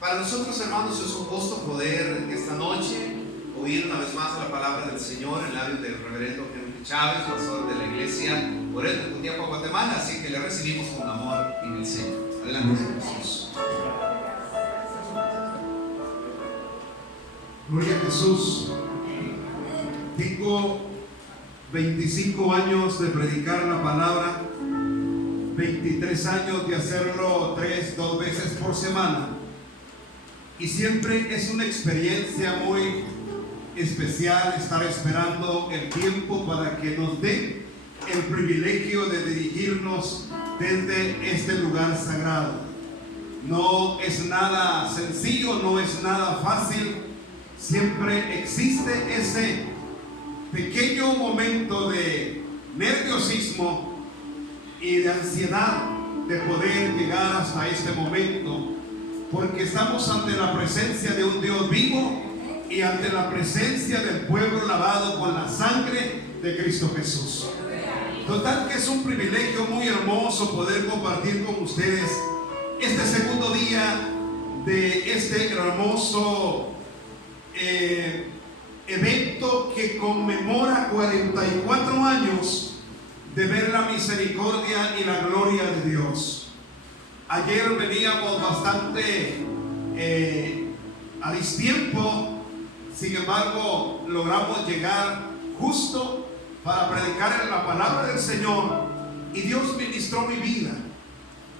Para nosotros, hermanos, es un gusto poder esta noche oír una vez más la palabra del Señor en labios del reverendo Henry Chávez, pastor de la iglesia Morelia de Jutiapa, Guatemala. Así que le recibimos con amor en el Señor. Adelante, Jesús. Gloria a Jesús. Tengo 25 años de predicar la palabra, 23 años de hacerlo 2 veces por semana. Y siempre es una experiencia muy especial estar esperando el tiempo para que nos dé el privilegio de dirigirnos desde este lugar sagrado. No es nada sencillo, no es nada fácil. Siempre existe ese pequeño momento de nerviosismo y de ansiedad de poder llegar hasta este momento, porque estamos ante la presencia de un Dios vivo y ante la presencia del pueblo lavado con la sangre de Cristo Jesús. Total que es un privilegio muy hermoso poder compartir con ustedes este segundo día de este hermoso evento que conmemora 44 años de ver la misericordia y la gloria de Dios. Ayer veníamos bastante a distiempo, sin embargo logramos llegar justo para predicar la palabra del Señor y Dios ministró mi vida.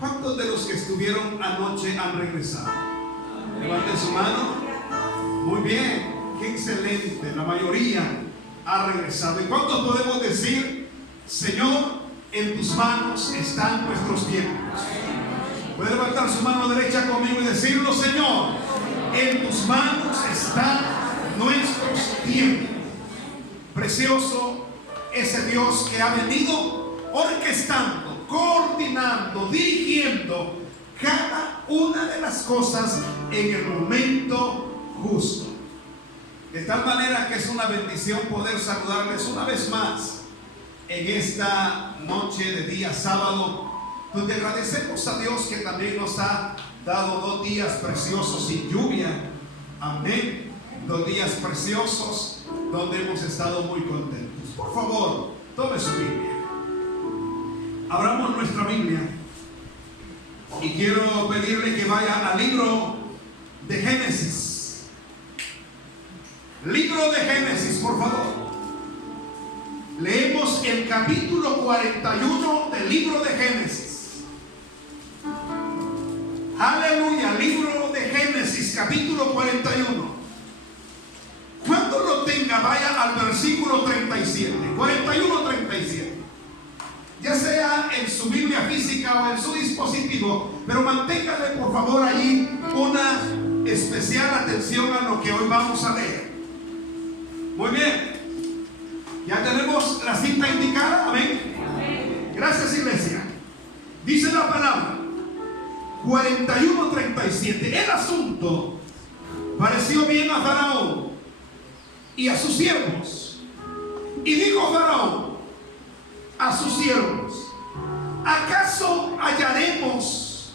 ¿Cuántos de los que estuvieron anoche han regresado? Levanten su mano. Muy bien, qué excelente, la mayoría ha regresado. ¿Y cuántos podemos decir: Señor, en tus manos están nuestros tiempos? Puede levantar su mano derecha conmigo y decirlo: Señor, en tus manos están nuestros tiempos. Precioso ese Dios que ha venido orquestando, coordinando, dirigiendo cada una de las cosas en el momento justo. De tal manera que es una bendición poder saludarles una vez más en esta noche de día sábado, donde agradecemos a Dios que también nos ha dado 2 días preciosos sin lluvia. Amén. 2 días preciosos donde hemos estado muy contentos. Por favor, tome su Biblia. Abramos nuestra Biblia y quiero pedirle que vaya al libro de Génesis. Libro de Génesis, por favor. Leemos el capítulo 41 del libro de Génesis. Aleluya, libro de Génesis, capítulo 41. Cuando lo tenga, vaya al versículo 37, 41-37. Ya sea en su Biblia física o en su dispositivo, pero manténgale por favor allí una especial atención a lo que hoy vamos a leer. Muy bien, ya tenemos la cita indicada. Amén. Gracias, iglesia. Dice la palabra 41-37. El asunto pareció bien a Faraón y a sus siervos, y dijo Faraón a sus siervos: ¿acaso hallaremos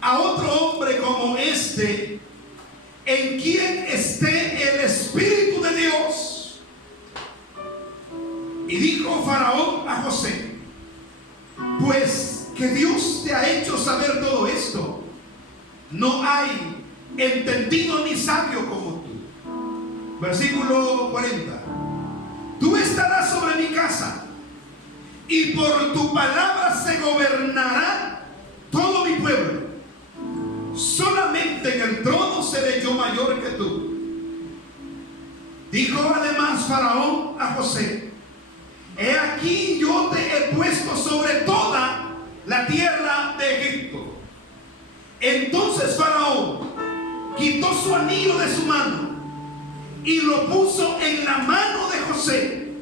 a otro hombre como este, en quien esté el Espíritu de Dios? Y dijo Faraón a José: pues que Dios te ha hecho saber todo esto, no hay entendido ni sabio como tú. Versículo 40. Tú estarás sobre mi casa, y por tu palabra se gobernará todo mi pueblo. Solamente en el trono seré yo mayor que tú. Dijo además Faraón a José: he aquí yo te he puesto sobre toda la tierra de Egipto. Entonces Faraón quitó su anillo de su mano y lo puso en la mano de José,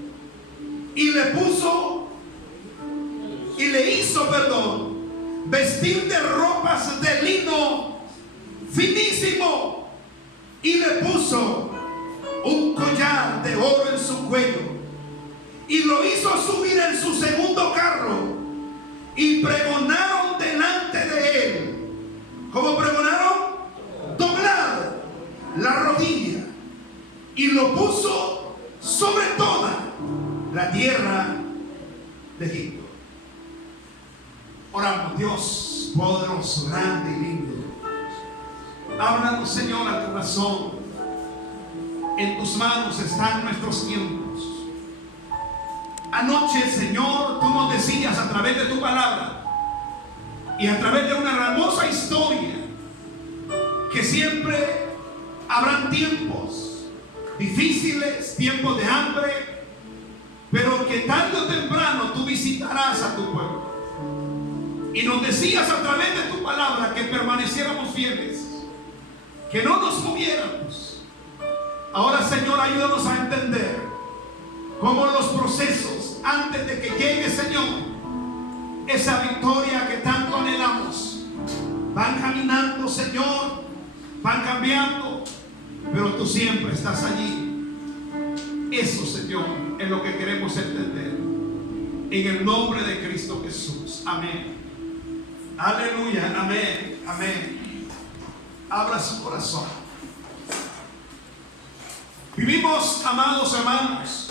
y le hizo vestir de ropas de lino finísimo, y le puso un collar de oro en su cuello, y lo hizo subir en su segundo carro, y pregonaron delante de él. ¿Cómo pregonaron? Oramos. Dios poderoso, grande y lindo, háblanos, Señor, a tu corazón. En tus manos están nuestros tiempos. Anoche, Señor, tú nos decías a través de tu palabra y a través de una hermosa historia que siempre habrán tiempos difíciles, tiempos de hambre, pero que tarde o temprano tú visitarás a tu pueblo. Y nos decías a través de tu palabra que permaneciéramos fieles, que no nos moviéramos. Ahora, Señor, ayúdanos a entender cómo los procesos, antes de que llegue, Señor, esa victoria que tanto anhelamos, van caminando, Señor, van cambiando, pero tú siempre estás allí. Eso, Señor, es lo que queremos entender. En el nombre de Cristo Jesús. Amén. Aleluya. Amén. Amén. Abra su corazón. Vivimos, amados hermanos,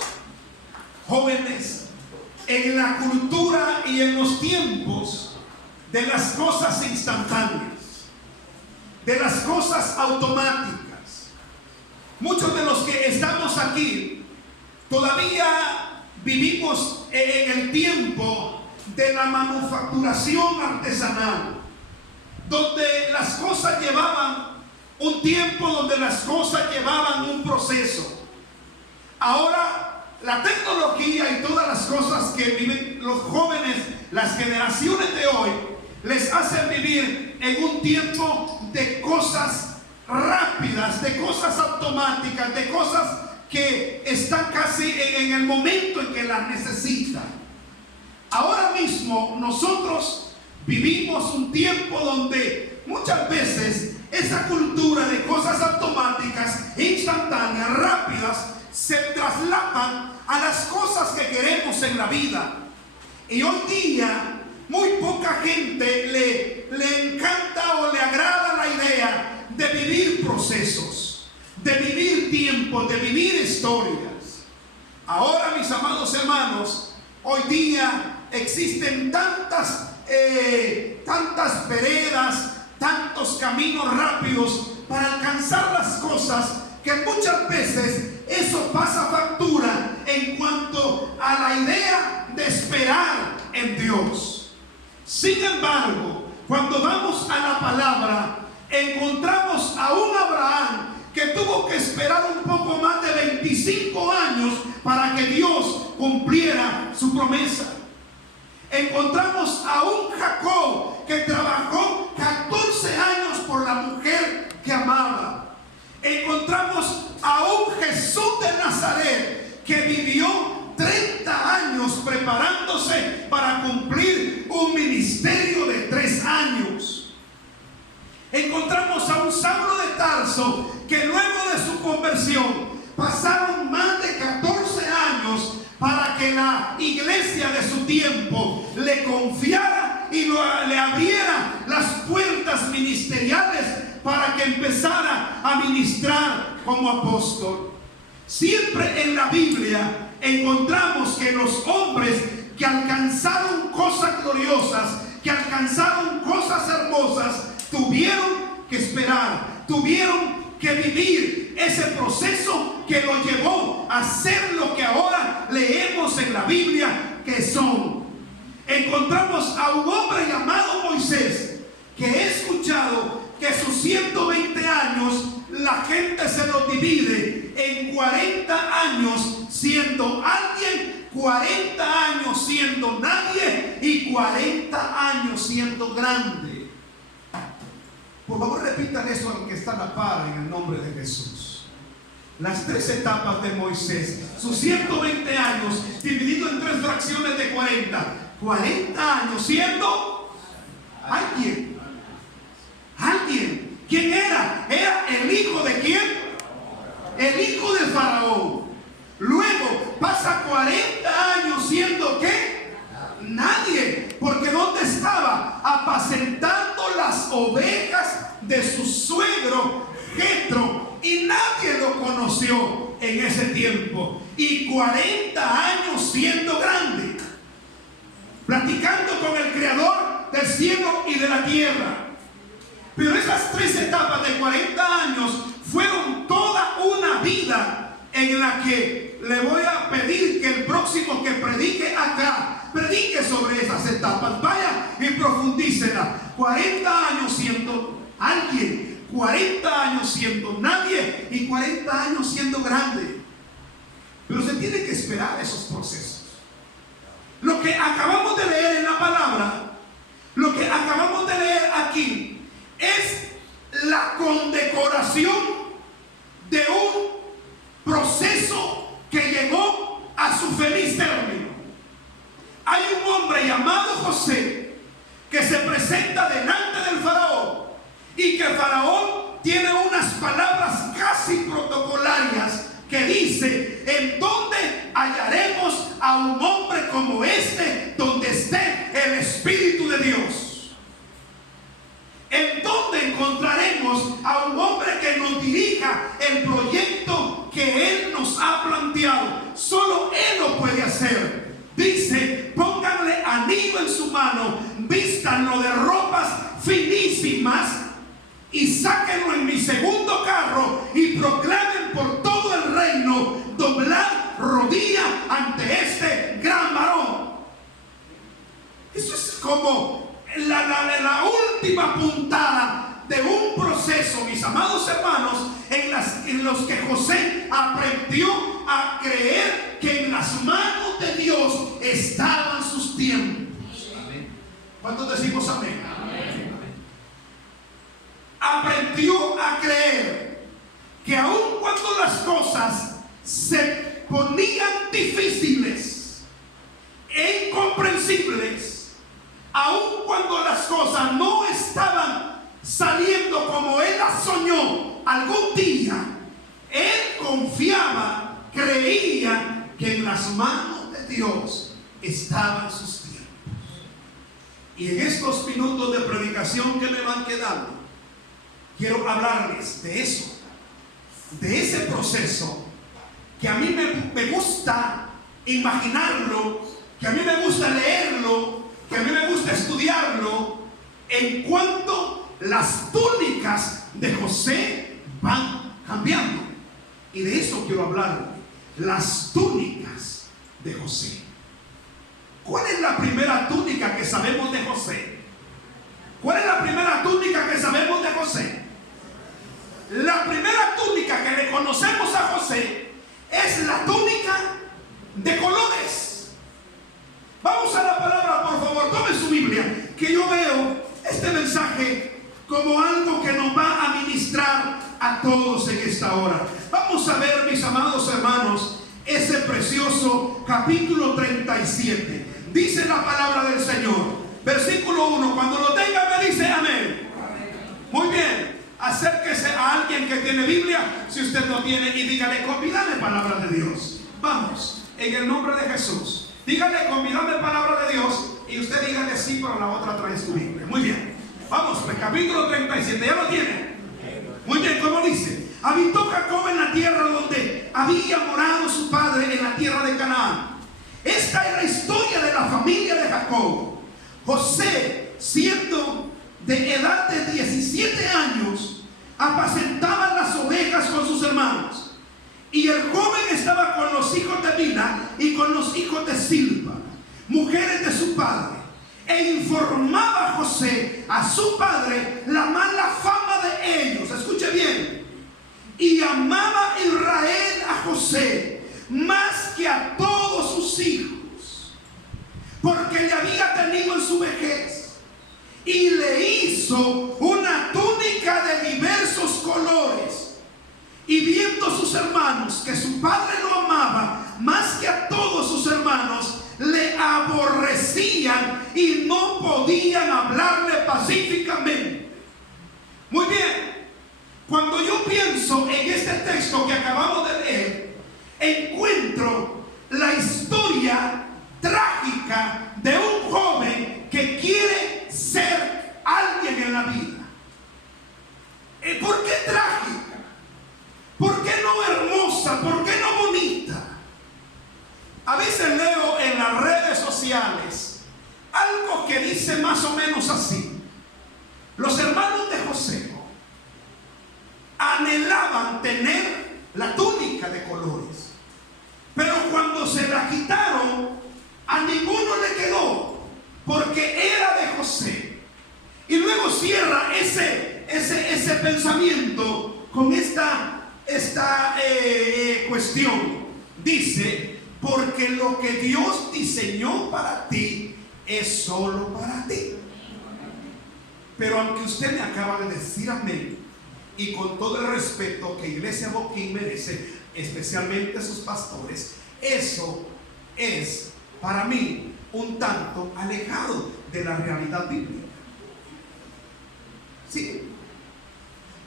jóvenes, en la cultura y en los tiempos de las cosas instantáneas, de las cosas automáticas. Muchos de los que estamos aquí todavía vivimos en el tiempo de la manufacturación artesanal, donde las cosas llevaban un tiempo, donde las cosas llevaban un proceso. Ahora la tecnología y todas las cosas que viven los jóvenes, las generaciones de hoy, les hacen vivir en un tiempo de cosas rápidas, de cosas automáticas, de cosas que están casi en el momento en que las necesitan. Ahora mismo nosotros vivimos un tiempo donde muchas veces esa cultura de cosas automáticas, instantáneas, rápidas, se traslapan a las cosas que queremos en la vida. Y hoy día muy poca gente le encanta o le agrada la idea de vivir procesos, de vivir tiempos, de vivir historias. Ahora, mis amados hermanos, hoy día existen tantas veredas, tantos caminos rápidos para alcanzar las cosas, que muchas veces eso pasa factura en cuanto a la idea de esperar en Dios. Sin embargo, cuando vamos a la palabra, encontramos a un Abraham que tuvo que esperar un poco más de 25 años para que Dios cumpliera su promesa. Encontramos a un Jacob que trabajó 14 años por la mujer que amaba. Encontramos a un Jesús de Nazaret que vivió 30 años preparándose para cumplir un ministerio de 3 años. Encontramos a un Saulo de Tarso que luego de su conversión pasaron más de 14 años para que la iglesia de su tiempo le confiara y le abriera las puertas ministeriales para que empezara a ministrar como apóstol. Siempre en la Biblia encontramos que los hombres que alcanzaron cosas gloriosas, que alcanzaron cosas hermosas, tuvieron que esperar, tuvieron que vivir ese proceso que lo llevó a ser lo que ahora leemos en la Biblia que son. Encontramos a un hombre llamado Moisés, que he escuchado que sus 120 años la gente se los divide en 40 años siendo alguien, 40 años siendo nadie y 40 años siendo grande. Por favor, repitan eso al que está a la par en el nombre de Jesús. Las 3 etapas de Moisés, sus 120 años dividido en 3 fracciones de 40. 40 años siendo alguien. Alguien. ¿Quién era? Era el hijo de ¿quién? El hijo de Faraón. Luego pasa 40 años siendo ¿qué? Nadie. Porque ¿dónde estaba? Apacentando las ovejas de su suegro Jetro. Y nadie lo conoció en ese tiempo. Y 40 años siendo grande. Platicando con el Creador del cielo y de la tierra. Pero esas 3 etapas de 40 años fueron toda una vida en la que le voy a pedir que el próximo que predique acá, predique sobre esas etapas. Vaya y profundícela. 40 años siendo alguien, 40 años siendo nadie y 40 años siendo grande. Pero se tiene que esperar esos procesos. Lo que acabamos de leer en la palabra, lo que acabamos de leer aquí, es la condecoración de un proceso que llegó a su feliz término. Hay un hombre llamado José que se presenta delante del faraón y que el faraón tiene unas palabras casi protocolarias que dice: ¿en dónde hallaremos a un hombre como este donde esté el Espíritu de Dios? ¿En dónde encontraremos a un hombre que nos dirija el proyecto que Él nos ha planteado? Solo Él lo puede hacer. Dice: pónganle anillo en su mano, vístanlo de ropas finísimas y sáquenlo en mi segundo carro y proclamen por todo el reino: doblar rodilla ante este gran varón. Eso es como la última puntada de un proceso, mis amados hermanos, en los que José aprendió a creer que en las manos de Dios estaban sus tiempos. Amén. ¿Cuántos decimos amén? Amén. Aprendió a creer que aun cuando las cosas se ponían difíciles e incomprensibles, aun cuando las cosas no estaban saliendo como él las soñó algún día, él confiaba, creía que en las manos de Dios estaban sus tiempos. Y en estos minutos de predicación que me van quedando, quiero hablarles de eso, de ese proceso que a mí me gusta imaginarlo, que a mí me gusta leerlo, que a mí me gusta estudiarlo, en cuanto las túnicas de José van cambiando. Y de eso quiero hablar, las túnicas de José. ¿Cuál es la primera túnica que sabemos de José? ¿Cuál es la primera túnica que sabemos de José? La primera túnica que le conocemos a José es la túnica de colores. Vamos a la palabra, por favor, tome su Biblia, que yo veo este mensaje como algo que nos va a ministrar a todos en esta hora. Vamos a ver, mis amados hermanos, ese precioso capítulo 37. Dice la palabra del Señor, versículo 1, cuando lo tenga me dice amén. Muy bien, acérquese a alguien que tiene Biblia, si usted no tiene, y dígale: convídame palabra de Dios. Vamos, en el nombre de Jesús. Dígale: convídame palabra de Dios. Y usted dígale: sí, pero la otra trae su Biblia. Muy bien, vamos, pues capítulo 37, ¿ya lo tiene? Muy bien, ¿cómo dice? Habitó Jacob en la tierra donde había morado su padre, en la tierra de Canaán. Esta es la historia de la familia de Jacob. José, siendo de edad de 17 años, apacentaba las ovejas con sus hermanos. Y el joven estaba con los hijos de Bilha y con los hijos de Silpa, mujeres de su padre. E informaba a José, a su padre, la mala fama de ellos. Escuche bien. Y amaba Israel a José más que a todos sus hijos, porque le había tenido en su vejez. Y le hizo una túnica de diversos colores. Y viendo sus hermanos que su padre lo amaba más que a todos sus hermanos, le aborrecían y no podían hablarle pacíficamente. Muy bien, cuando yo pienso en este texto que acabamos de leer, encuentro la historia trágica de un joven que quiere ser alguien en la vida. ¿Por qué trágica? ¿Por qué no hermosa? ¿Por qué no bonita? A veces leo en las redes sociales algo que que dice más o menos así: los hermanos de José anhelaban tener la túnica de colores, pero cuando se la quitaron, a ninguno le quedó, porque era de José. Y luego cierra ese pensamiento con esta cuestión. Dice: porque lo que Dios diseñó para ti es solo para ti. Pero aunque usted me acaba de decir amén, y con todo el respeto que Iglesia Boquín merece, especialmente a sus pastores, eso es para mí un tanto alejado de la realidad bíblica. Sí,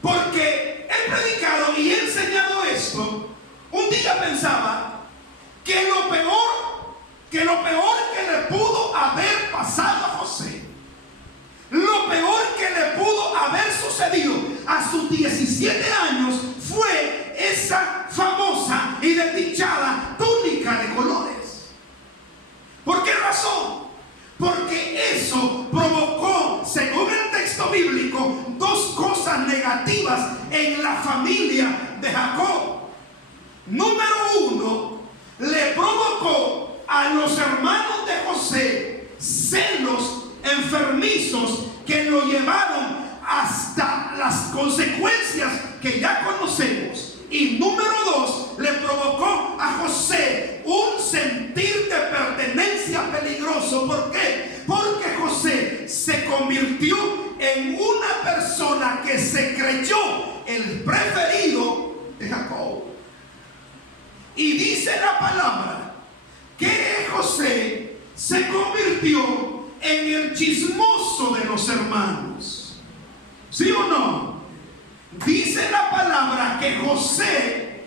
porque he predicado y he enseñado esto. Un día pensaba que lo peor que le pudo haber pasado a José, lo peor que le pudo haber sucedido a sus 17 años, fue esa famosa y desdichada túnica de colores. ¿Por qué razón? Porque eso provocó, según el texto bíblico, dos cosas negativas en la familia de Jacob. Número uno, le provocó a los hermanos de José celos enfermizos que lo llevaron hasta las consecuencias que ya conocemos. Y número dos, le provocó a José un sentir de pertenencia peligroso. ¿Por qué? Porque José se convirtió en una persona que se creyó el preferido de Jacob. Y dice la palabra que José se convirtió en el chismoso de los hermanos. ¿Sí o no? Dice la palabra que José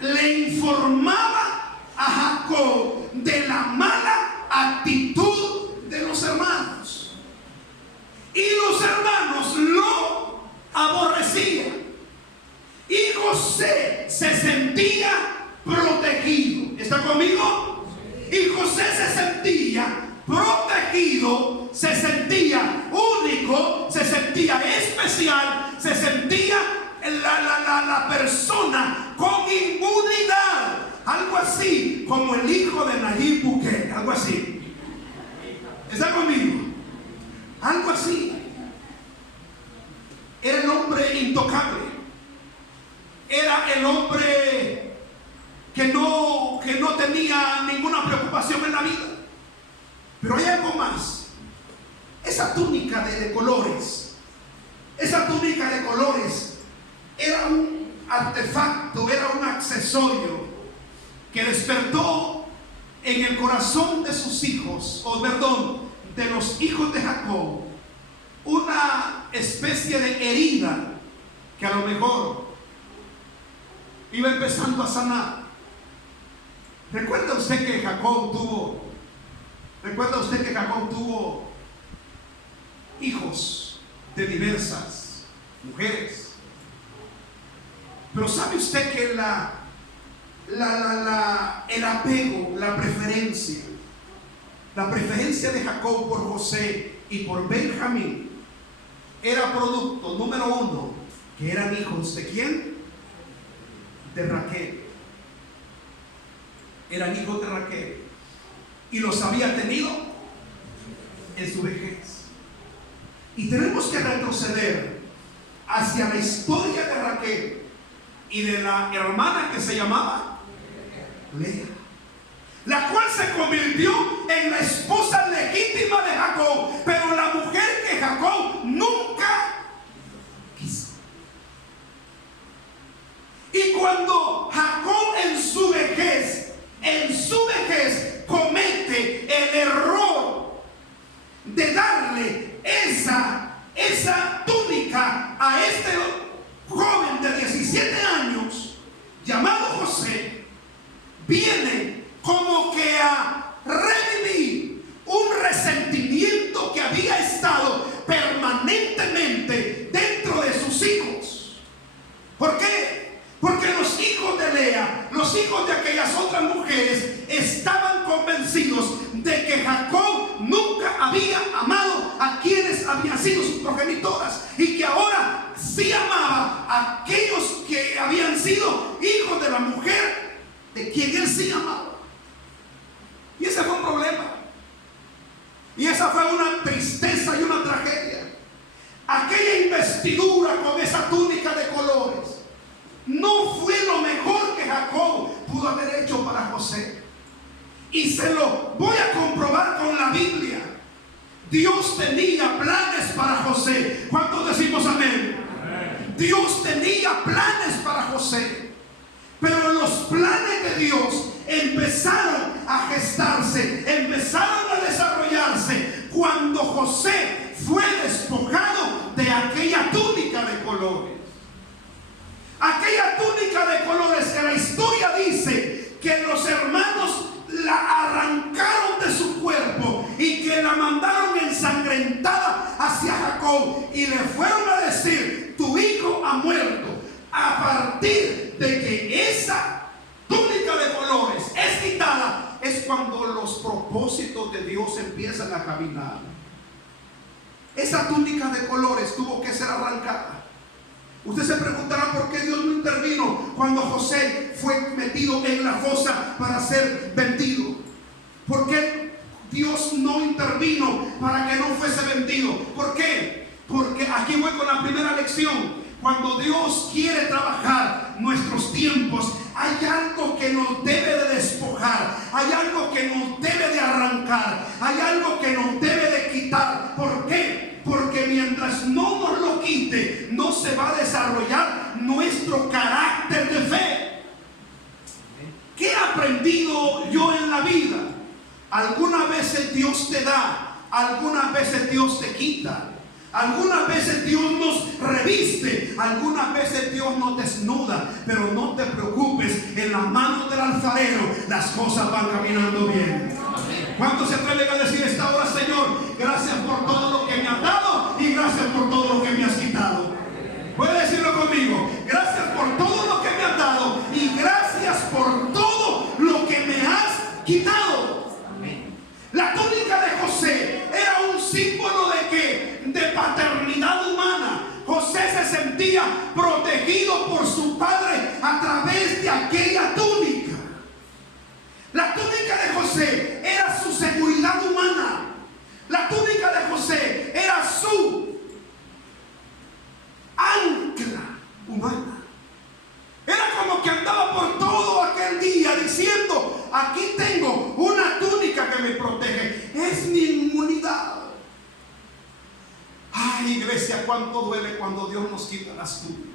le informaba a Jacob de la mala actitud de los hermanos. Y los hermanos lo aborrecían. Y José se sentía protegido. ¿Está conmigo? Y José se sentía protegido, se sentía único, se sentía especial, se sentía la persona con inmunidad. Algo así como el hijo de Nayib Bukele, algo así. ¿Está conmigo? Algo así. Era el hombre intocable. Era el hombre que no tenía ninguna preocupación en la vida. Pero hay algo más. Esa túnica de colores, esa túnica de colores era un artefacto, era un accesorio que despertó en el corazón de sus hijos, de los hijos de Jacob, una especie de herida que a lo mejor iba empezando a sanar. ¿Recuerda usted que Jacob tuvo hijos de diversas mujeres? Pero ¿sabe usted que el apego, la preferencia de Jacob por José y por Benjamín era producto, número uno, que eran hijos de ¿quién? De Raquel. Eran hijos de Raquel. Y los había tenido en su vejez. Y tenemos que retroceder hacia la historia de Raquel y de la hermana que se llamaba Lea, la cual se convirtió en la esposa legítima de Jacob, pero la mujer que Jacob nunca quiso. Y cuando Jacob en su vejez comete el error de darle esa túnica a este joven de 17 años llamado José, viene como que a revivir un resentimiento que había estado permanentemente dentro de sus hijos. ¿Por qué? Porque los hijos de Lea, los hijos de aquellas otras mujeres, estaban convencidos de que Jacob nunca había amado a quienes habían sido sus progenitoras y que ahora sí amaba a aquellos que habían sido hijos de la mujer de quien él sí amaba. Y ese fue un problema. Y esa fue una tristeza y una tragedia. Aquella investidura con esa túnica de colores no fue lo mejor que Jacob pudo haber hecho para José. Y se lo voy a comprobar con la Biblia. Dios tenía planes para José. ¿Cuántos decimos amén? Amén. Dios tenía planes para José. Pero los planes de Dios empezaron a gestarse, empezaron a desarrollarse cuando José fue despojado de aquella túnica de colores. Aquella túnica de colores que la historia dice que los hermanos la arrancaron de su cuerpo y que la mandaron ensangrentada hacia Jacob y le fueron a decir: tu hijo ha muerto. A partir de que esa túnica de colores es quitada, es cuando los propósitos de Dios empiezan a caminar. Esa túnica de colores tuvo que ser arrancada. Usted se preguntará por qué Dios no intervino cuando José fue metido en la fosa para ser vendido. ¿Por qué Dios no intervino para que no fuese vendido? ¿Por qué? Porque aquí voy con la primera lección. Cuando Dios quiere trabajar nuestros tiempos, hay algo que nos debe de despojar, hay algo que nos debe de arrancar, hay algo que nos debe de quitar. ¿Por qué? Porque mientras no nos lo quite, no se va a desarrollar nuestro carácter de fe. ¿Qué he aprendido yo en la vida? Algunas veces Dios te da, algunas veces Dios te quita. Algunas veces Dios nos reviste, algunas veces Dios nos desnuda, pero no te preocupes, en las manos del alfarero las cosas van caminando bien. ¿Cuántos se atreven a decir esta hora: Señor, gracias por todo lo que me has dado y gracias por todo lo que me has quitado? Puede decirlo conmigo: gracias por todo lo que me has dado y gracias por todo lo que me has quitado. La túnica de José era un símbolo de ¿qué? De paternidad humana. José se sentía protegido por su padre a través de aquella túnica. La túnica de José era su seguridad humana. La túnica de José era su ancla humana. Era como que andaba por todo aquel día diciendo: aquí tengo una túnica que me protege, es mi inmunidad. Ay, iglesia, cuánto duele cuando Dios nos quita las túnicas.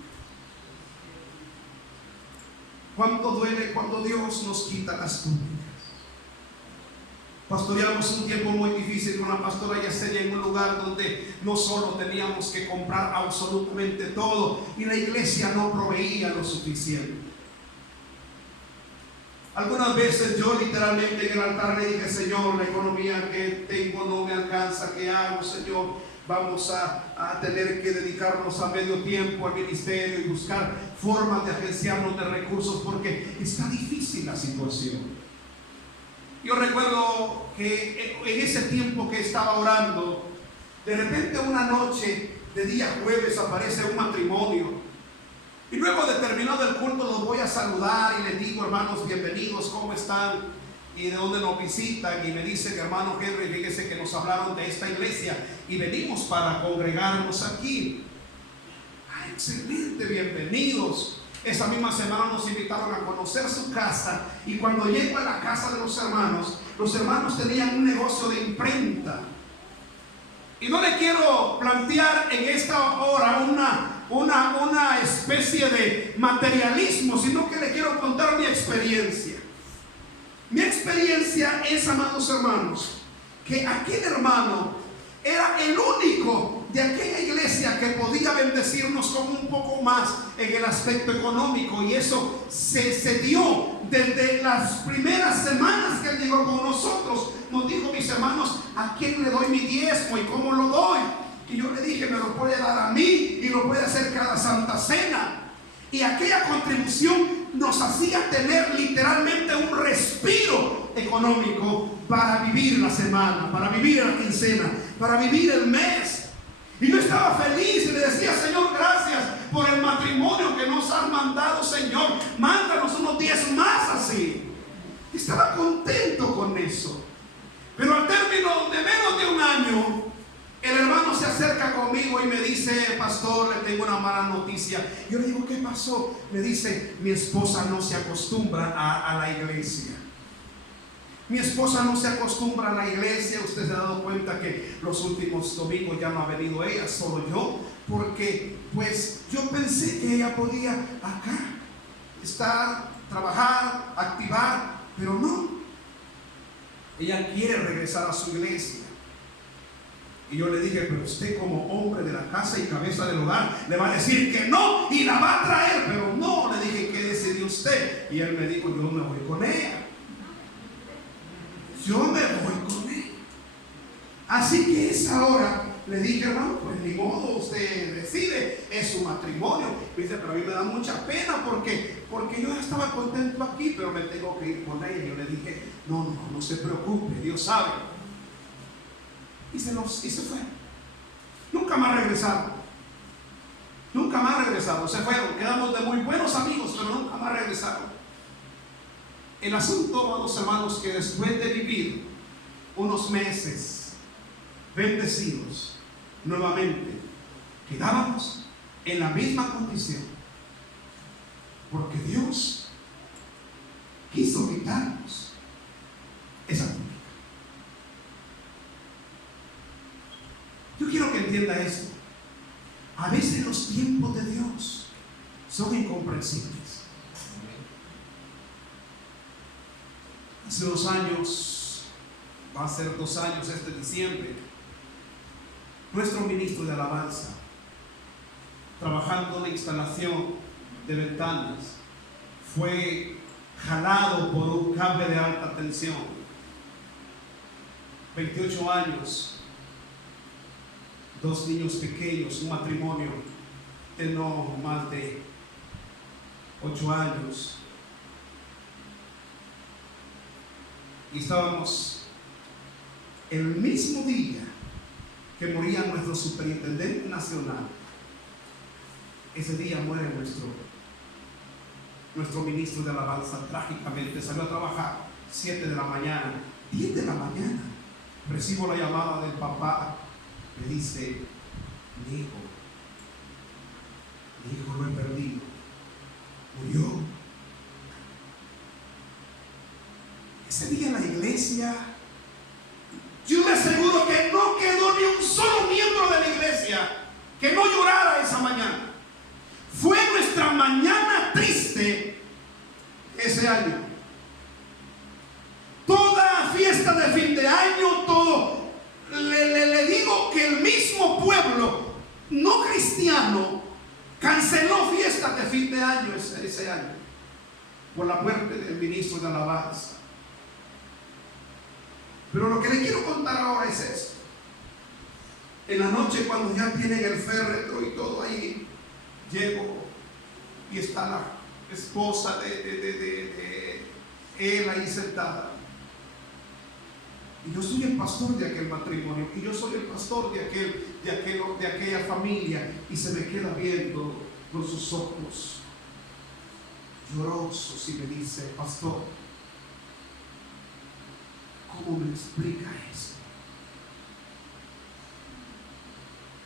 Cuánto duele cuando Dios nos quita las túnicas. Pastoreamos un tiempo muy difícil con la pastora Yesenia en un lugar donde no solo teníamos que comprar absolutamente todo y la iglesia no proveía lo suficiente. Algunas veces yo literalmente en el altar le dije: Señor, la economía que tengo no me alcanza, ¿qué hago, Señor? Vamos a tener que dedicarnos a medio tiempo al ministerio y buscar formas de agenciarnos de recursos porque está difícil la situación. Yo recuerdo que en ese tiempo que estaba orando, de repente una noche de día jueves aparece un matrimonio. Y luego de terminado el culto los voy a saludar y les digo: hermanos, bienvenidos, ¿cómo están? ¿Y de dónde nos visitan? Y me dice que hermano Henry, fíjese que nos hablaron de esta iglesia y venimos para congregarnos aquí. ¡Ah, excelente! Bienvenidos. Esa misma semana nos invitaron a conocer su casa y cuando llego a la casa de los hermanos tenían un negocio de imprenta. Y no le quiero plantear en esta hora una especie de materialismo, sino que le quiero contar mi experiencia. Mi experiencia es, amados hermanos, que aquel hermano era el único de aquella iglesia que podía bendecirnos con un poco más en el aspecto económico, y eso se dio desde las primeras semanas que él llegó con nosotros. Nos dijo: mis hermanos, ¿a quién le doy mi diezmo y cómo lo doy? Y yo le dije: me lo puede dar a mí y lo puede hacer cada Santa Cena. Y aquella contribución nos hacía tener literalmente un respiro económico para vivir la semana, para vivir la quincena, para vivir el mes. Y yo estaba feliz y le decía: Señor, gracias por el matrimonio que nos han mandado, Señor. Mándanos unos 10 más así. Estaba contento con eso. Pero al término de menos de un año, el hermano se acerca conmigo y me dice: pastor, le tengo una mala noticia. Yo le digo: ¿qué pasó? Me dice: mi esposa no se acostumbra a la iglesia. Mi esposa no se acostumbra a la iglesia. Usted se ha dado cuenta que los últimos domingos ya no ha venido ella, solo yo, porque pues yo pensé que ella podía acá estar, trabajar, activar, pero no. Ella quiere regresar a su iglesia. Y yo le dije: pero usted, como hombre de la casa y cabeza del hogar, le va a decir que no y la va a traer. Pero no, le dije: ¿qué decidió usted? Y él me dijo: yo me voy con ella. Yo me voy con él. Así que esa hora le dije: hermano, pues ni modo, usted decide, es su matrimonio. Me dice: pero a mí me da mucha pena porque yo ya estaba contento aquí, pero me tengo que ir con ella. Yo le dije: no se preocupe, Dios sabe. Y se fue. Nunca más regresaron. Nunca más regresaron. Se fueron. Quedamos de muy buenos amigos, pero nunca más regresaron. El asunto, amados hermanos, que después de vivir unos meses bendecidos, nuevamente quedábamos en la misma condición, porque Dios quiso quitarnos esa túnica. Yo quiero que entienda esto. A veces los tiempos de Dios son incomprensibles. Hace 2 años, va a ser 2 años este diciembre, nuestro ministro de alabanza, trabajando en la instalación de ventanas, fue jalado por un cable de alta tensión. 28 años, 2 niños pequeños, un matrimonio de no más de 8 años. Y estábamos el mismo día que moría nuestro superintendente nacional. Ese día muere nuestro ministro de alabanza trágicamente. Salió a trabajar 7 de la mañana, 10 de la mañana. Recibo la llamada del papá. Me dice: mi hijo lo he perdido, murió. Ese día en la iglesia, yo le aseguro que no quedó ni un solo miembro de la iglesia que no llorara esa mañana. Fue nuestra mañana triste ese año. Toda fiesta de fin de año, todo. Le digo que el mismo pueblo no cristiano canceló fiestas de fin de año ese año por la muerte del ministro de alabanza. Pero lo que le quiero contar ahora es esto. En la noche, cuando ya tienen el féretro y todo ahí, llego y está la esposa de él ahí sentada. Y yo soy el pastor de aquel matrimonio, y yo soy el pastor de aquella familia, y se me queda viendo con sus ojos llorosos y me dice: pastor, ¿cómo me explica eso?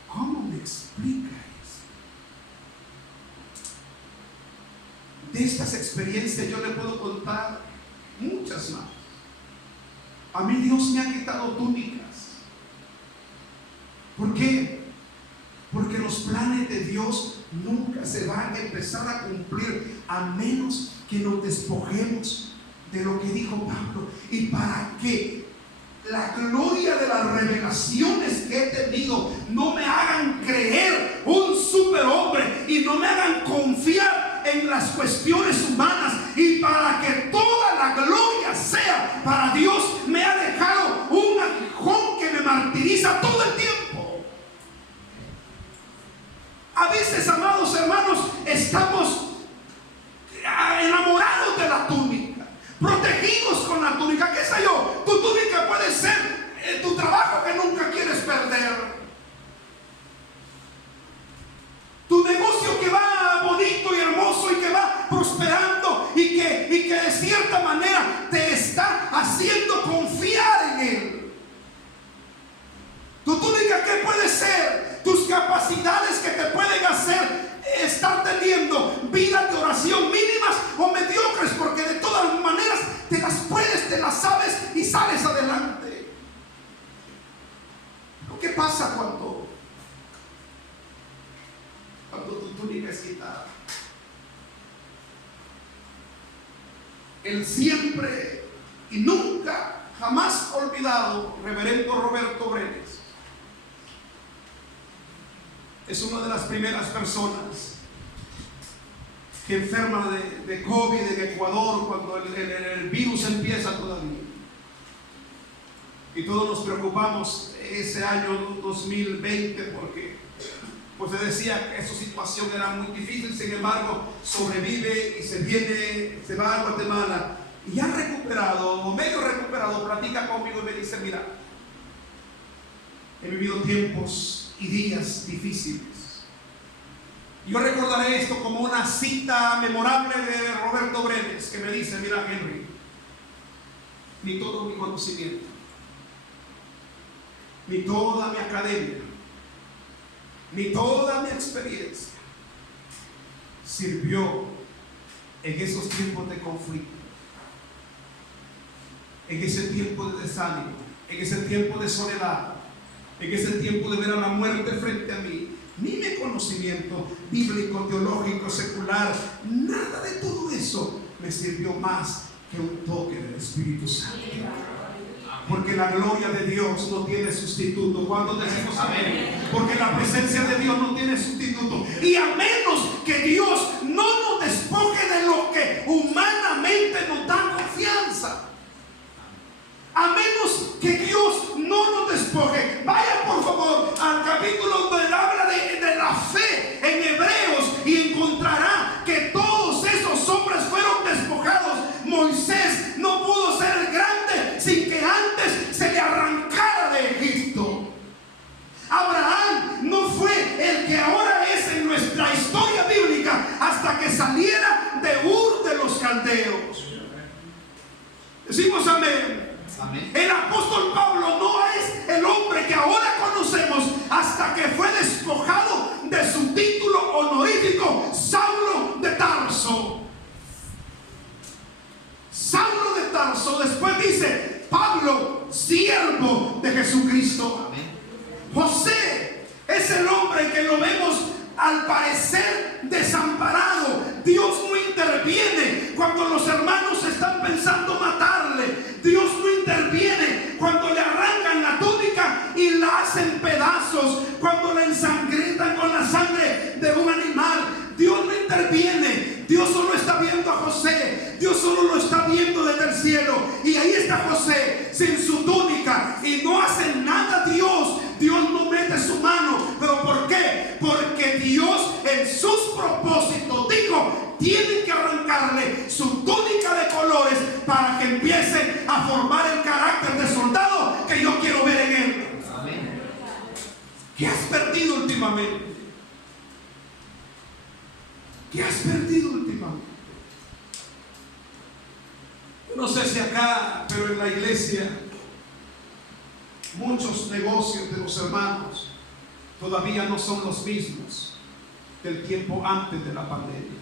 ¿Cómo me explica eso? De estas experiencias yo le puedo contar muchas más. A mí Dios me ha quitado túnicas. ¿Por qué? Porque los planes de Dios nunca se van a empezar a cumplir a menos que nos despojemos de lo que dijo Pablo. Y para que la gloria de las revelaciones que he tenido no me hagan creer un superhombre y no me hagan confiar en las cuestiones humanas, y para que toda la gloria sea para Dios, me ha dejado un aguijón que me martiriza todo el tiempo. A veces, amados hermanos, estamos enamorados de la túnica, protegidos con la túnica. ¿Qué sé yo? Tu túnica vidas de oración mínimas o mediocres, porque de todas maneras te las sabes y sales adelante. ¿Qué pasa cuando tu túnica es quitada? El siempre y nunca, jamás olvidado reverendo Roberto Brenes es una de las primeras personas que enferma de COVID en Ecuador, cuando el virus empieza todavía. Y todos nos preocupamos ese año 2020 porque pues se decía que esa situación era muy difícil. Sin embargo, sobrevive y se va a Guatemala y ya recuperado o medio recuperado, platica conmigo y me dice: mira, he vivido tiempos y días difíciles. Yo recordaré esto como una cita memorable de Roberto Brenes, que me dice: mira, Henry, ni todo mi conocimiento, ni toda mi academia, ni toda mi experiencia sirvió en esos tiempos de conflicto, en ese tiempo de desánimo, en ese tiempo de soledad, en ese tiempo de ver a la muerte frente a mí. Ni mi conocimiento bíblico, teológico, secular, nada de todo eso me sirvió más que un toque del Espíritu Santo. Porque la gloria de Dios no tiene sustituto. ¿Cuántos decimos amén? Porque la presencia de Dios no tiene sustituto. Y a menos que Dios no nos despoje de lo que humanamente nos da confianza, a menos que Dios no nos despoje. Vaya por favor al capítulo donde habla de la fe en Hebreos y encontrará que todos esos hombres fueron despojados. Moisés no pudo ser grande sin que antes se le arrancara de Egipto. Abraham no fue el que ahora es en nuestra historia bíblica hasta que saliera de Ur de los Caldeos. Decimos amén. El apóstol Pablo no es el hombre que ahora conocemos hasta que fue despojado de su título honorífico, Saulo de Tarso. Saulo de Tarso. Después dice Pablo, siervo de Jesucristo. José es el hombre que lo vemos al parecer desamparado. Dios no interviene cuando los hermanos están pensando matarle. Dios no interviene cuando le arrancan la túnica y la hacen pedazos, cuando la ensangrentan con la sangre de un animal. Dios no interviene. Dios solo está viendo a José. Dios solo lo está viendo desde el cielo. Y ahí está José sin su túnica y no hace nada Dios. Dios no mete su mano. ¿Pero por qué? Porque Dios en sus propósitos dijo: tienen que arrancarle su túnica de colores para que empiece a formar el carácter de soldado que yo quiero ver en él. Amén. ¿Qué has perdido últimamente? ¿Qué has perdido últimamente? No sé si acá, pero en la iglesia, muchos negocios de los hermanos todavía no son los mismos del tiempo antes de la pandemia.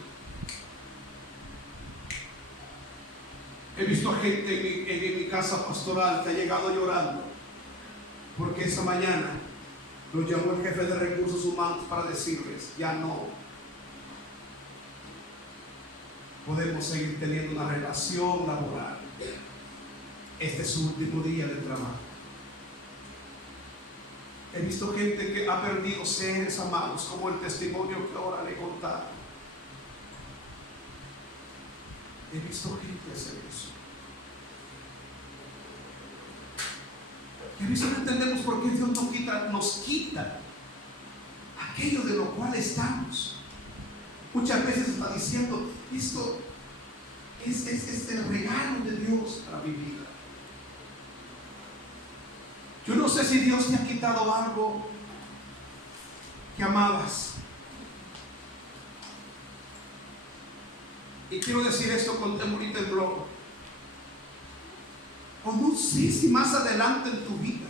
He visto gente en mi casa pastoral que ha llegado llorando porque esa mañana los llamó el jefe de recursos humanos para decirles: ya no podemos seguir teniendo una relación laboral. Este es su último día de trabajo. He visto gente que ha perdido seres amados, como el testimonio que ahora le contaba. He visto gente hacer eso. He visto que entendemos por qué Dios nos quita aquello de lo cual estamos. Muchas veces está diciendo: esto es el regalo de Dios para mi vida. Yo no sé si Dios te ha quitado algo que amabas. Y quiero decir esto con temor y temblor. O no sé si más adelante en tu vida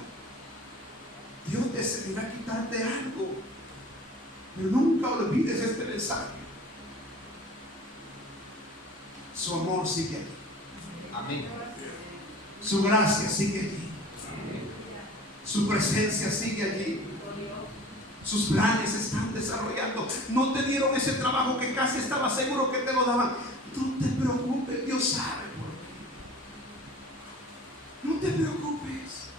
Dios decidirá quitarte algo. Pero nunca olvides este mensaje. su amor sigue allí. Amén. Su gracia sigue allí. Su presencia sigue allí. Sus planes se están desarrollando. No te dieron ese trabajo que casi estaba seguro que te lo daban. No te preocupes, Dios sabe por qué. No te preocupes.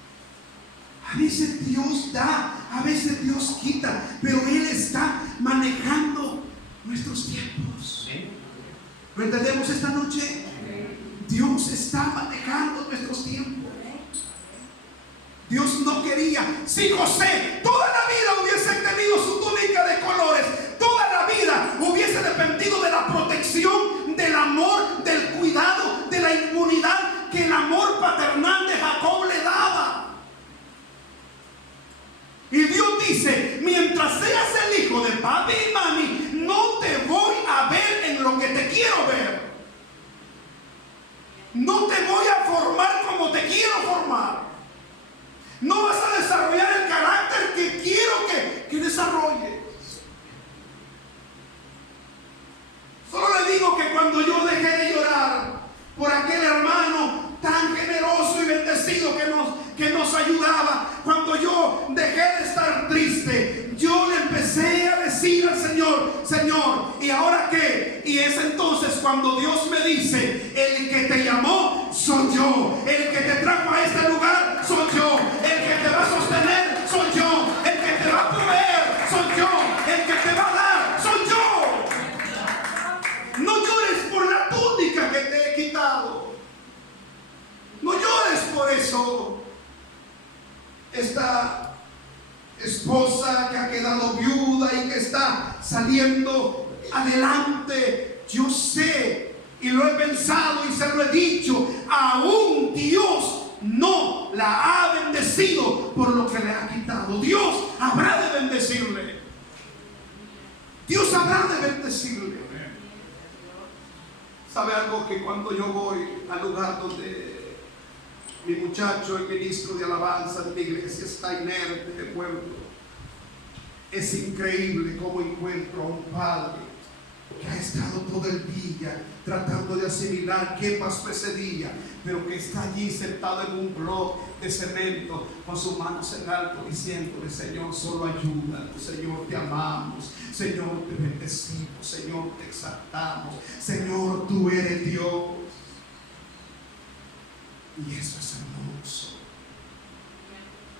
A veces Dios da, a veces Dios quita, pero Él está manejando nuestros tiempos. ¿Lo entendemos esta noche? Dios está manejando nuestros tiempos. Dios no quería. Si José toda la vida hubiese tenido su túnica de colores, toda la vida hubiese dependido de la protección, del amor, del cuidado, de la inmunidad que el amor paternal de Jacob le daba. Y Dios dice: mientras seas el hijo de papi y mami, no te voy a ver en lo que te quiero ver. No te voy a formar como te quiero formar. No vas a desarrollar el carácter que quiero que desarrolles. Solo le digo que cuando yo dejé de llorar por aquel hermano tan generoso y bendecido que nos ayudaba, cuando yo dejé de estar triste, yo le empecé a decir al Señor: Señor, ¿y ahora qué? Y es entonces cuando Dios me dice: el que te llamó soy yo, el que te trajo a este lugar soy yo, el que te va a sostener soy yo, el que te va a proveer soy yo, el que te va a dar soy yo. No llores por la túnica que te he quitado. No llores por eso. Esta esposa que ha quedado viuda y que está saliendo adelante, yo sé y lo he pensado y se lo he dicho, aún Dios no la ha bendecido por lo que le ha quitado. Dios habrá de bendecirle. Dios habrá de bendecirle. ¿Sabe algo? Que cuando yo voy al lugar donde mi muchacho, el ministro de alabanza de mi iglesia, está inerte de pueblo, es increíble cómo encuentro a un padre que ha estado todo el día tratando de asimilar qué pasó ese día, pero que está allí sentado en un bloque de cemento con sus manos en alto diciéndole: Señor, solo ayúdanos, Señor, te amamos, Señor, te bendecimos, Señor, te exaltamos, Señor, tú eres Dios. Y eso es hermoso,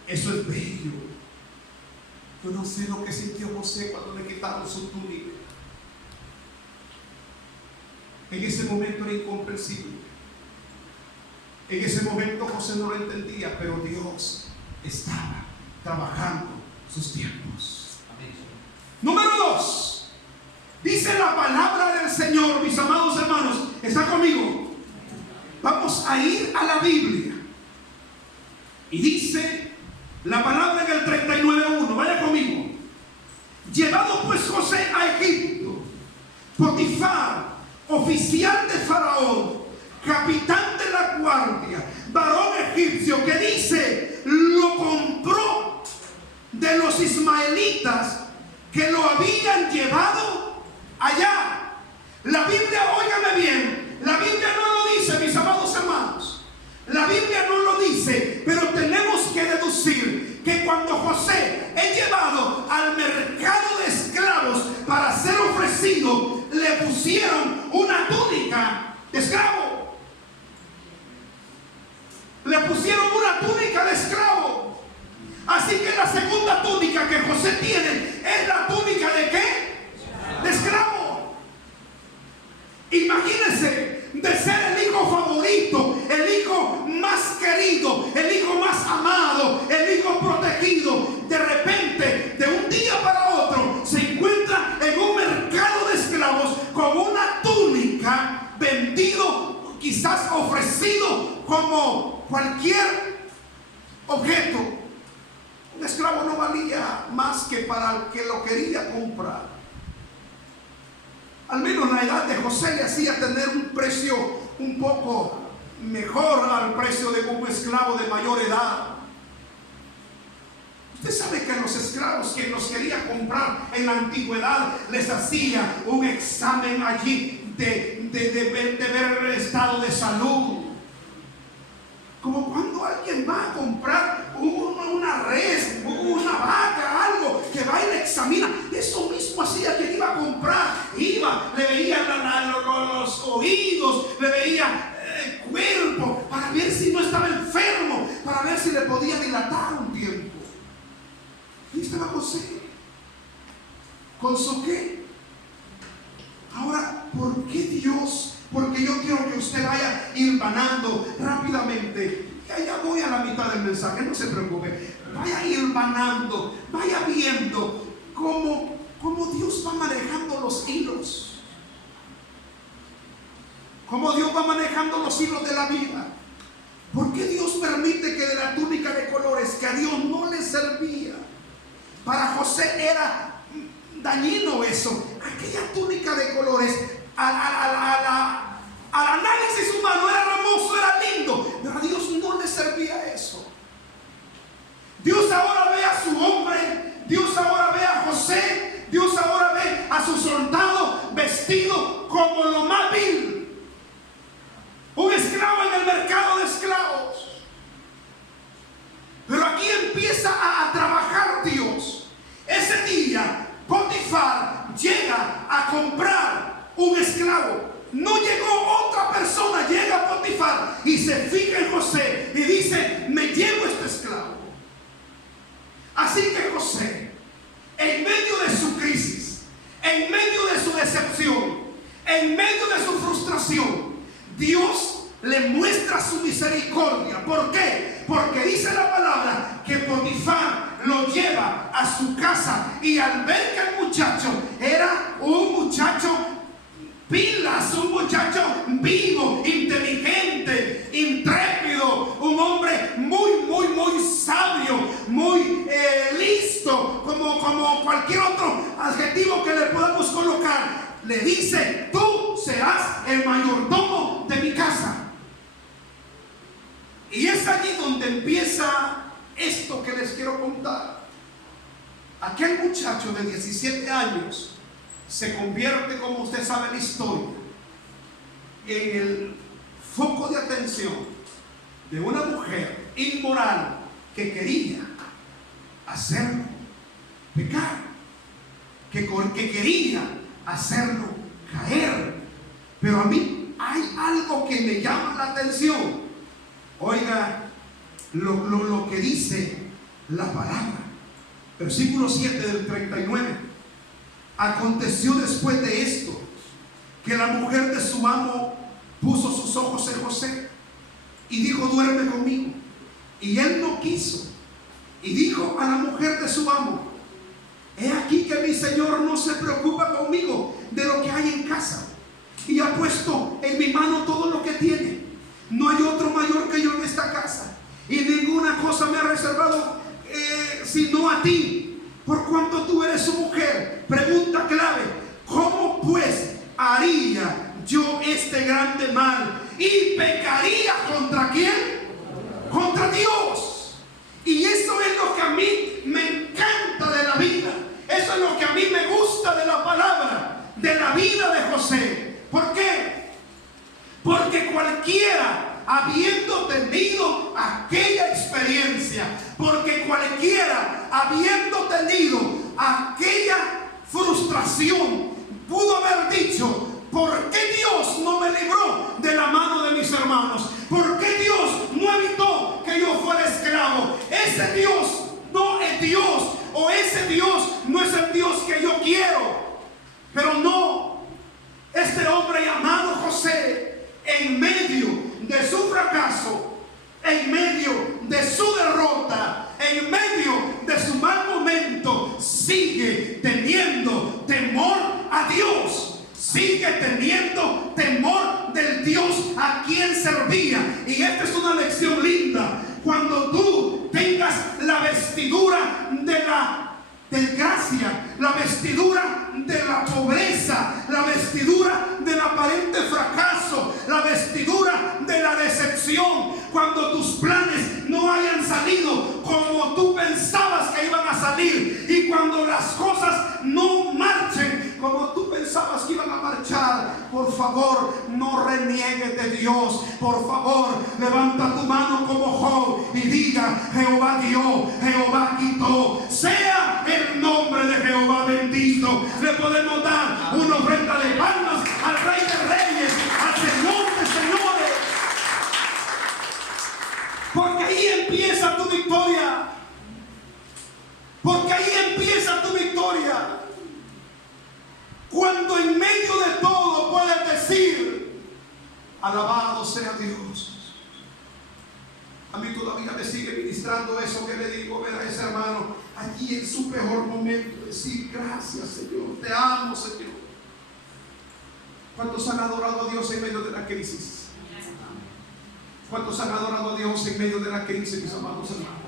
eso es bello. Yo no sé lo que sintió José cuando le quitaron su túnica. En ese momento era incomprensible. En ese momento José no lo entendía, pero Dios estaba trabajando sus tiempos. Amén. Número 2. Dice la palabra del Señor, mis amados hermanos. ¿Está conmigo? Vamos a ir a la Biblia. Y dice la palabra en el 39:1. Vaya conmigo. Llevado pues José a Egipto, Potifar, oficial de Faraón, capitán de la guardia, varón egipcio, que dice, lo compró de los ismaelitas que lo habían llevado allá. La Biblia, óigame bien, la Biblia no lo dice, mis amados hermanos. La Biblia no lo dice, pero tenemos que deducir que cuando José es llevado al mercado de esclavos para ser ofrecido, le pusieron una túnica de esclavo. Le pusieron una túnica de esclavo. Así que la segunda túnica que José tiene es la túnica ¿de qué? De esclavo. Imagínense, de ser el hijo favorito, el hijo más querido, el hijo más amado, el hijo protegido, de repente, de un día para otro, se encuentra en un mercado de esclavos con una túnica, vendido, quizás ofrecido como cualquier objeto. Un esclavo no valía más que para el que lo quería comprar. Al menos la edad de José le hacía tener un precio un poco mejor al precio de un esclavo de mayor edad. Usted sabe que a los esclavos que los quería comprar en la antigüedad les hacía un examen allí de de ver el estado de salud. Como cuando alguien va a comprar una res, una vaca, algo, que va y le examina. Eso mismo hacía que iba a comprar. Iba, le veía los oídos, le veía el cuerpo, para ver si no estaba enfermo, para ver si le podía dilatar un tiempo. Y estaba José. ¿Con su qué? Ahora, ¿por qué Dios? Porque yo quiero que usted vaya hilvanando rápidamente. Ya voy a la mitad del mensaje, no se preocupe. Vaya hilvanando, vaya viendo cómo Dios va manejando los hilos. Cómo Dios va manejando los hilos de la vida. ¿Por qué Dios permite que de la túnica de colores que a Dios no le servía? Para José era dañino eso. Aquella túnica de colores al análisis humano era hermoso, era lindo, pero a Dios no le servía eso. Dios ahora ve a su hombre, Dios ahora ve a José, Dios ahora ve a su soldado vestido como lo más vil, un esclavo en el mercado de esclavos. Pero aquí empieza a trabajar Dios. Ese día Potifar llega a comprar un esclavo. No llegó otra persona, llega Potifar y se fija en José y dice: me llevo este esclavo. Así que José, en medio de su crisis, en medio de su decepción, en medio de su frustración, Dios le muestra su misericordia. ¿Por qué? Porque dice la palabra que Potifar lo lleva a su casa, y al ver que el muchacho era un muchacho pilas, un muchacho vivo, inteligente, intrépido, un hombre muy sabio, muy listo, como cualquier otro adjetivo que le podamos colocar, le dice: tú serás el mayordomo de mi casa. Y es allí donde empieza esto que les quiero contar. Aquel muchacho de 17 años se convierte, como usted sabe la historia, en el foco de atención de una mujer inmoral que quería hacerlo pecar, que quería hacerlo caer. Pero a mí hay algo que me llama la atención. Oiga lo que dice la palabra. Versículo 7 del 39. Aconteció después de esto que la mujer de su amo puso sus ojos en José y dijo: duerme conmigo. Y él no quiso. Y dijo a la mujer de su amo: he aquí que mi señor no se preocupa conmigo de lo que hay en casa, y ha puesto en mi mano todo lo que tiene. No hay otro mayor que yo en esta casa, y ninguna cosa me ha reservado sino a ti, por cuanto tú eres su mujer. Pregunta clave: ¿cómo pues haría yo este grande mal? Y pecaría ¿contra quién? Contra Dios. Y eso es lo que a mí me encanta de la vida. Eso es lo que a mí me gusta de la palabra, de la vida de José. ¿Por qué? Porque cualquiera, habiendo tenido aquella experiencia, porque cualquiera, habiendo tenido aquella frustración, pudo haber dicho: ¿por qué Dios no me libró de la mano de mis hermanos? ¿Por qué Dios no evitó que yo fuera esclavo? Ese Dios no es Dios, o ese Dios no es el Dios que yo quiero. Pero no, este hombre llamado José, en medio de su fracaso, en medio de su derrota, en medio de su mal momento, sigue teniendo temor a Dios, sigue teniendo temor del Dios a quien servía. Y esta es una lección linda. Cuando tú tengas la vestidura de la desgracia, la vestidura de la pobreza, la vestidura del aparente fracaso, la vestidura de la decepción, cuando tus planes no hayan salido como tú pensabas que iban a salir, y cuando las cosas no marchen como tú pensabas pensabas que iban a marchar, por favor, no reniegues de Dios. Por favor, levanta tu mano como Job y diga: Jehová dio, Jehová quitó, sea el nombre de Jehová bendito. Le podemos dar una ofrenda de palmas al Rey de Reyes, al Señor de Señores, porque ahí empieza tu victoria. Porque ahí empieza tu victoria. Cuando en medio de todo puedes decir: alabado sea Dios. A mí todavía me sigue ministrando eso que le digo, ver a ese hermano allí en su peor momento, decir: gracias, Señor, te amo, Señor. ¿Cuántos han adorado a Dios en medio de la crisis? ¿Cuántos han adorado a Dios en medio de la crisis, mis amados hermanos?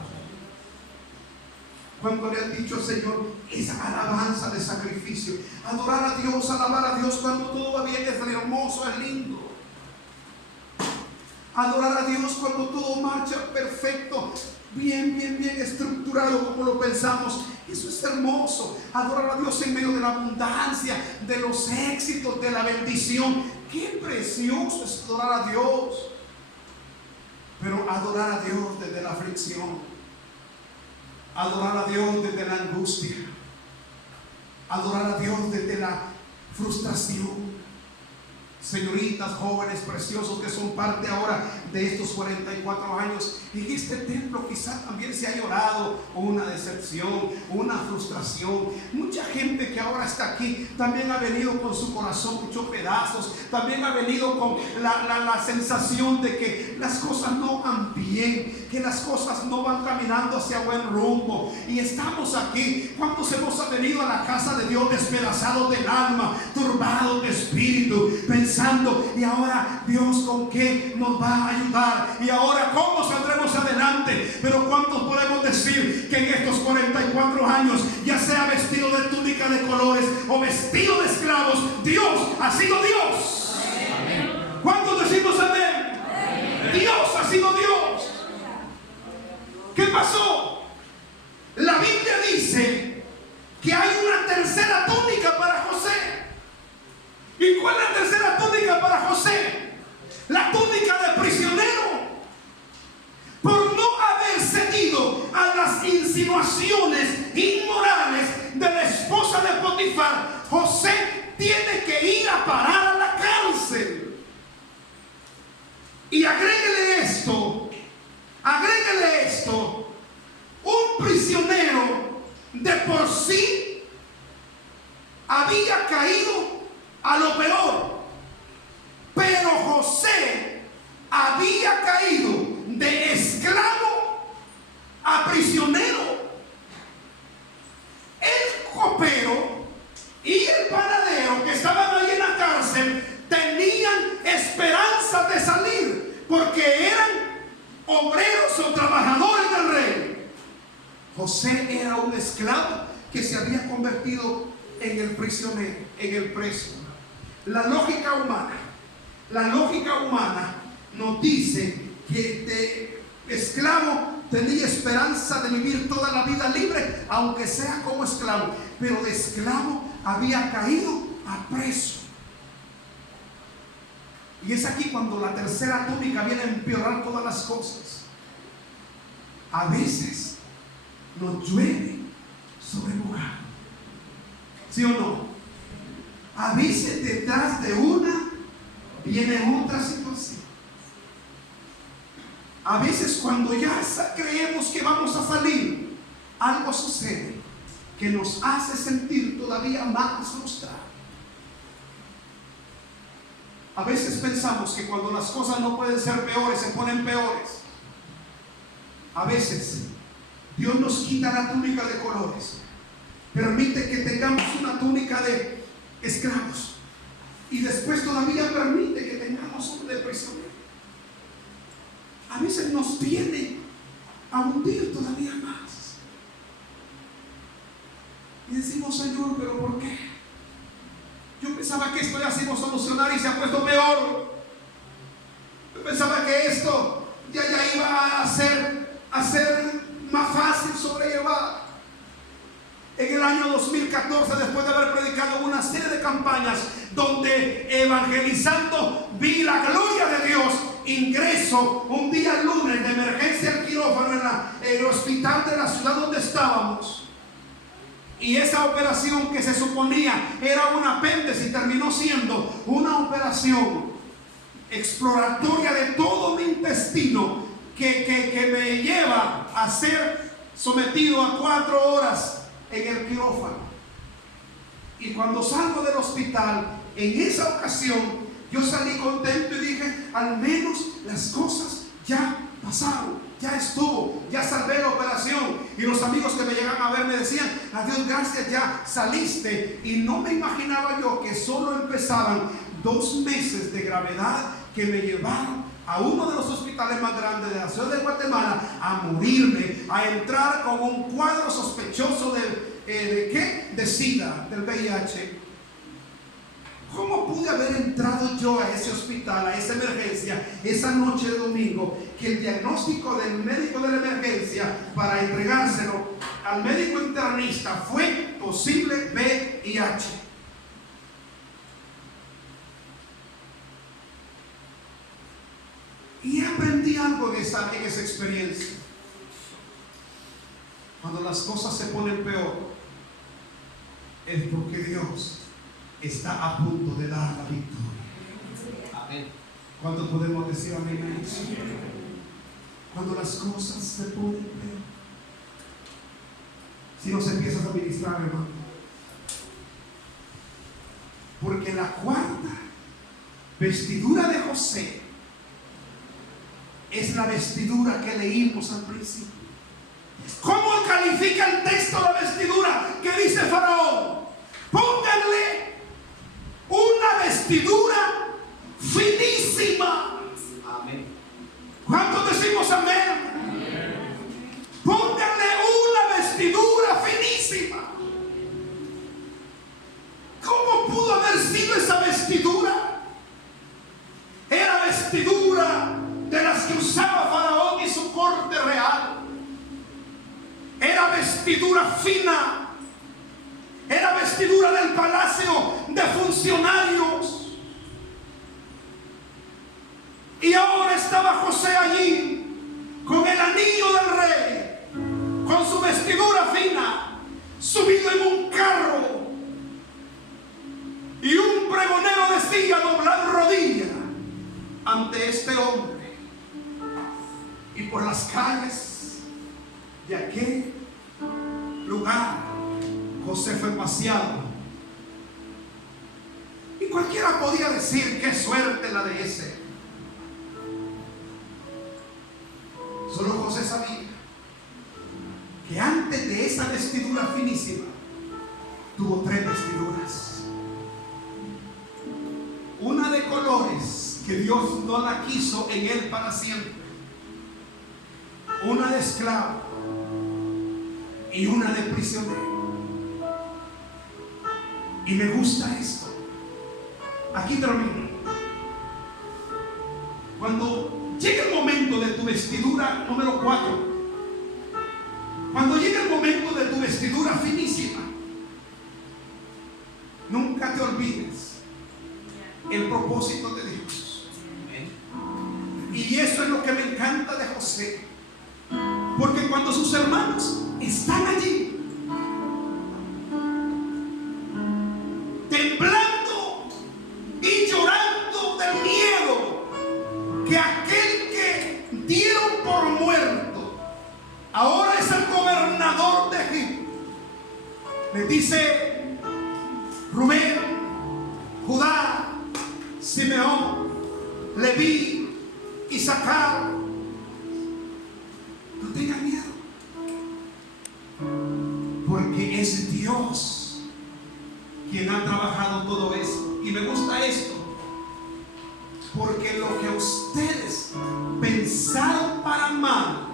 Cuando le han dicho al Señor esa alabanza de sacrificio, adorar a Dios, alabar a Dios cuando todo va bien, es hermoso, es lindo. Adorar a Dios cuando todo marcha perfecto, bien estructurado como lo pensamos, eso es hermoso. Adorar a Dios en medio de la abundancia, de los éxitos, de la bendición, qué precioso es adorar a Dios. Pero adorar a Dios desde la aflicción, adorar a Dios desde la angustia, adorar a Dios desde la frustración. Señoritas, jóvenes preciosos que son parte ahora de estos 44 años, en este templo quizás también se ha llorado una decepción, una frustración. Mucha gente que ahora está aquí también ha venido con su corazón hecho pedazos, también ha venido con la sensación de que las cosas no van bien, que las cosas no van caminando hacia buen rumbo. Y estamos aquí. ¿Cuántos hemos venido a la casa de Dios despedazados del alma, turbados de espíritu, pensando: y ahora Dios con qué nos va a ayudar? Y ahora cómo saldremos adelante. Pero ¿cuántos podemos decir que en estos 44 años, ya sea vestido de túnica de colores o vestido de esclavos, Dios ha sido Dios? Amén. ¿Cuántos decimos amén? Amén. Dios ha sido Dios. ¿Qué pasó? La Biblia dice que hay una tercera túnica para José. ¿Y cuál es la tercera túnica para José? La túnica de prisionero. Por no haber cedido a las insinuaciones inmorales de la esposa de Potifar, José tiene que ir a parar a la cárcel. Y agréguele esto, un prisionero de por sí había caído a lo peor, pero José había caído de esclavo a prisionero. El copero y el panadero que estaban ahí en la cárcel tenían esperanza de salir, porque eran obreros o trabajadores del rey. José era un esclavo que se había convertido en el prisionero, en el preso. La lógica humana nos dice que de esclavo tenía esperanza de vivir toda la vida libre, aunque sea como esclavo, pero de esclavo había caído a preso. Y es aquí cuando la tercera túnica viene a empeorar todas las cosas. A veces nos llueve sobre mojado, ¿sí o no? A veces detrás de una viene otra situación. A veces cuando ya creemos que vamos a salir, algo sucede que nos hace sentir todavía más frustrados. A veces pensamos que cuando las cosas no pueden ser peores, se ponen peores. A veces Dios nos quita la túnica de colores, permite que tengamos una túnica de esclavos, y después todavía permite que tengamos una de prisionero. A veces nos viene a hundir todavía más. Y decimos: Señor, ¿pero por qué? Yo pensaba que esto ya se iba a solucionar y se ha puesto peor. Yo pensaba que esto ya iba a ser más fácil sobrellevar. En el año 2014, después de haber predicado una serie de campañas donde evangelizando vi la gloria de Dios, ingreso un día lunes de emergencia al quirófano en el hospital de la ciudad donde estábamos. Y esa operación que se suponía era un apéndice terminó siendo una operación exploratoria de todo mi intestino que me lleva a ser sometido a 4 horas en el quirófano. Y cuando salgo del hospital, en esa ocasión, yo salí contento y dije, al menos las cosas ya pasaron, ya estuvo, ya salvé la operación. Y los amigos que me llegan a ver me decían, adiós, gracias, ya saliste. Y no me imaginaba yo que solo empezaban 2 meses de gravedad que me llevaron a uno de los hospitales más grandes de la ciudad de Guatemala a morirme, a entrar con un cuadro sospechoso de SIDA, del VIH. ¿Cómo pude haber entrado yo a ese hospital, a esa emergencia, esa noche de domingo, que el diagnóstico del médico de la emergencia para entregárselo al médico internista fue posible VIH? Y aprendí algo en esa experiencia. Cuando las cosas se ponen peor, es porque Dios está a punto de dar la victoria. Amén. ¿Cuánto podemos decir amén? Cuando las cosas se ponen peor, si nos empiezas a ministrar, hermano, porque la 4ª vestidura de José es la vestidura que leímos al principio. ¿Cómo califica el texto la vestidura que dice Faraón? Pónganle una vestidura finísima. Amén. ¿Cuántos decimos amén? Amén. Pónganle una vestidura finísima. ¿Cómo pudo haber sido esa vestidura? Era vestidura de las que usaba Faraón y su corte real. Era vestidura fina. Era vestidura del palacio de funcionarios. Y ahora estaba José allí con el anillo del rey, con su vestidura fina, subido en un carro. Y un pregonero decía: doblar rodilla ante este hombre. Y por las calles de aquel lugar José fue paseado. Y cualquiera podía decir: qué suerte la de ese. Solo José sabía que antes de esa vestidura finísima tuvo 3 vestiduras. Una de colores que Dios no la quiso en él para siempre, una de esclavo y una de prisionero. Y me gusta esto. Aquí termino. Cuando llega el momento de tu vestidura número 4, cuando llega el momento de tu vestidura finísima, nunca te olvides el propósito de Dios. Y eso es lo que me encanta de José. Porque cuando sus hermanos están allí, temblando y llorando del miedo que aquel que dieron por muerto ahora es el gobernador de Egipto, les dice: Rubén, Judá, Simeón, Leví, Isaacar, no tengan miedo, porque es Dios quien ha trabajado todo eso. Y me gusta esto, porque lo que ustedes pensaron para mal,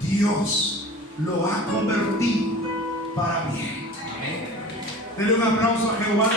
Dios lo ha convertido para bien. Denle un aplauso a Jehová.